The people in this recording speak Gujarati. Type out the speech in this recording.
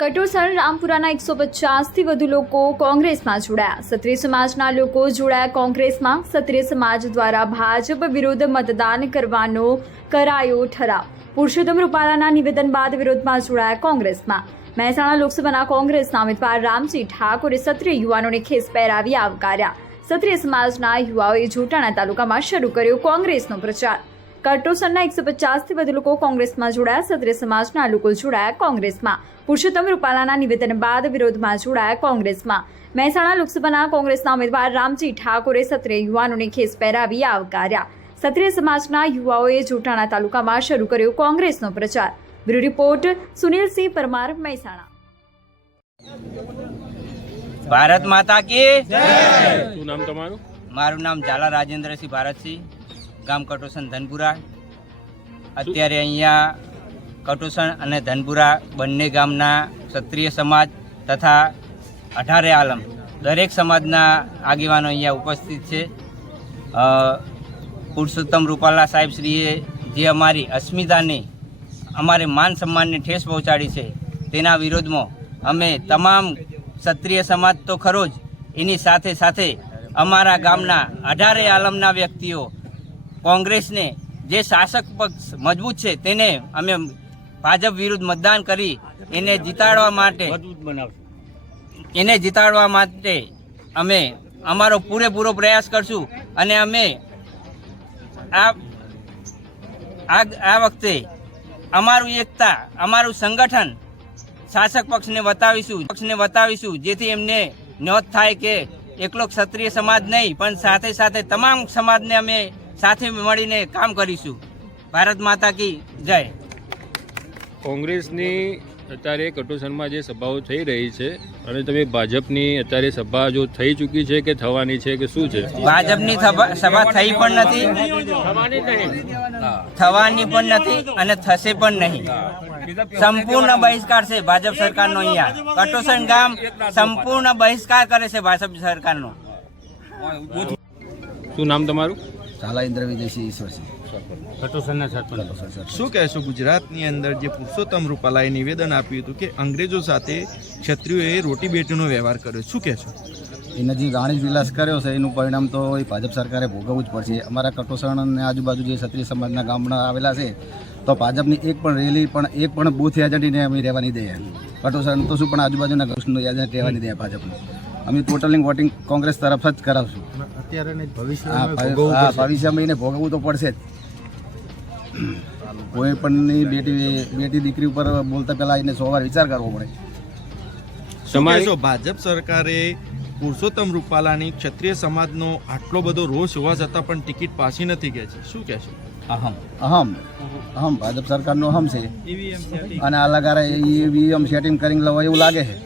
કટોસણ રામપુરાના 150થી વધુ લોકો કોંગ્રેસમાં જોડાયા. ક્ષત્રિય સમાજના લોકો જોડાયા કોંગ્રેસમાં. ક્ષત્રિય સમાજ દ્વારા ભાજપ વિરુદ્ધ મતદાન કરવાનો કરાયો ઠરાવ. પુરુષોત્તમ રૂપાલાના નિવેદન બાદ વિરોધમાં જોડાયા કોંગ્રેસમાં. મહેસાણા લોકસભાના કોંગ્રેસના ઉમેદવાર રામજી ઠાકોરે ક્ષત્રિય યુવાનોને ખેસ પહેરાવી આવકાર્યા. ક્ષત્રિય સમાજના યુવાઓએ જોટાણા તાલુકામાં શરૂ કર્યો કોંગ્રેસનો પ્રચાર. કટોસણના 150થી વધુ લોકો કોંગ્રેસમાં જોડાયા. ક્ષત્રિય સમાજના લોકો જોડાયા કોંગ્રેસમાં. પુરુષોત્તમ રૂપાલાના નિવેદન બાદ વિરોધમાં જોડાયા કોંગ્રેસમાં. મહેસાણા લોકસભાના કોંગ્રેસના ઉમેદવાર રામજી ઠાકોરે ક્ષત્રિય યુવાનોને ખેસ પહેરાવી આવકાર્યા. ક્ષત્રિય સમાજના યુવાઓએ જોટાણા તાલુકામાં શરૂ કર્યો કોંગ્રેસનો પ્રચાર. Bureau report Sunilsinh Parmar, Mehsana. ભારત માતા કી જય. શું નામ તમારું? મારું નામ ઝાલા રાજેન્દ્રસિંહ ભારતસિંહ, ગામ કટોસણ ધનપુરા. અત્યારે અહીંયા કટોસણ અને ધનપુરા બંને ગામના ક્ષત્રિય સમાજ તથા 18 આલમ દરેક સમાજના આગેવાનો અહીંયા ઉપસ્થિત છે. પુરુષોત્તમ રૂપાલા સાહેબશ્રીએ જે અમારી અસ્મિતાને, અમારે માન સન્માનને ઠેસ પહોંચાડી છે, તેના વિરોધમાં અમે તમામ ક્ષત્રિય સમાજ તો ખરો જ, એની સાથે સાથે અમારા ગામના 18 આલમના વ્યક્તિઓ કોંગ્રેસને, જે શાસક પક્ષ મજબૂત છે, તેને અમે ભાજપ વિરુદ્ધ મતદાન કરી એને જીતાડવા માટે અમે અમારો પૂરેપૂરો પ્રયાસ કરશું. અને અમે આ વખતે અમારું એકતા, અમારું સંગઠન શાસક પક્ષને બતાવીશું, જેથી એમને નોંધ થાય કે એકલો ક્ષત્રિય સમાજ નહીં પણ સાથે સાથે તમામ સમાજને અમે સાથે મળીને કામ કરીશું. ભારત માતા કી જય. કોંગ્રેસની અત્યારે કટોસણમાં જે સભાઓ થઈ રહી છે અને તમે ભાજપની અત્યારે સભા જો થઈ ચૂકી છે કે થવાની છે કે શું છે? ભાજપની સભા થઈ પણ નથી, થવાની પણ નથી અને થશે પણ નહીં. સંપૂર્ણ બહિષ્કાર છે ભાજપ સરકારનો. અહીંયા કટોસણ ગામ સંપૂર્ણ બહિષ્કાર કરે છે ભાજપ સરકારનો. શું નામ તમારું? ઝાલા ઇન્દ્ર વિજયસિંહ ઈશ્વરસિંહ. શું કહેશો, ગુજરાતની અંદર જે પુરુષોત્તમ રૂપાલાએ નિવેદન આપ્યું હતું કે અંગ્રેજો સાથે ક્ષત્રિયોએ રોટી બેટીનો વ્યવહાર કર્યો, શું કહેશો? એને જે વાણિજ વિલાસ કર્યો છે એનું પરિણામ તો એ ભાજપ સરકારે ભોગવવું જ પડશે. અમારા કટોસણ અને આજુબાજુ જે ક્ષત્રિય સમાજના ગામડા આવેલા છે, તો ભાજપની એક પણ રેલી પણ એક પણ બૂથ એજન્ટને અમે રહેવા નહીં દઈએ. કટોસણ તો શું પણ આજુબાજુના ઘોષનું એજન્ટ રહેવા નહીં દઈએ ભાજપને. અમે ટોટલી વોટિંગ કોંગ્રેસ તરફ જ કરાવશું. ભવિષ્યમાં એને ભોગવવું તો પડશે જ. કોઈ પણની બેટી દીકરી ઉપર બોલતા પહેલા એને 100 વાર વિચાર કરવો પડે. ભાજપ સરકારે પુરુષોત્તમ રૂપાલાની ક્ષત્રિય સમાજનો આટલો બધો રોષ હોવા છતાં પણ ટિકિટ પાછી નથી કે છે, શું કહેશો? અહમ ભાજપ સરકારનો અહમ છે અને આ લગારે ઈવીએમ સેટિંગ કરીને લવાય એવું લાગે છે.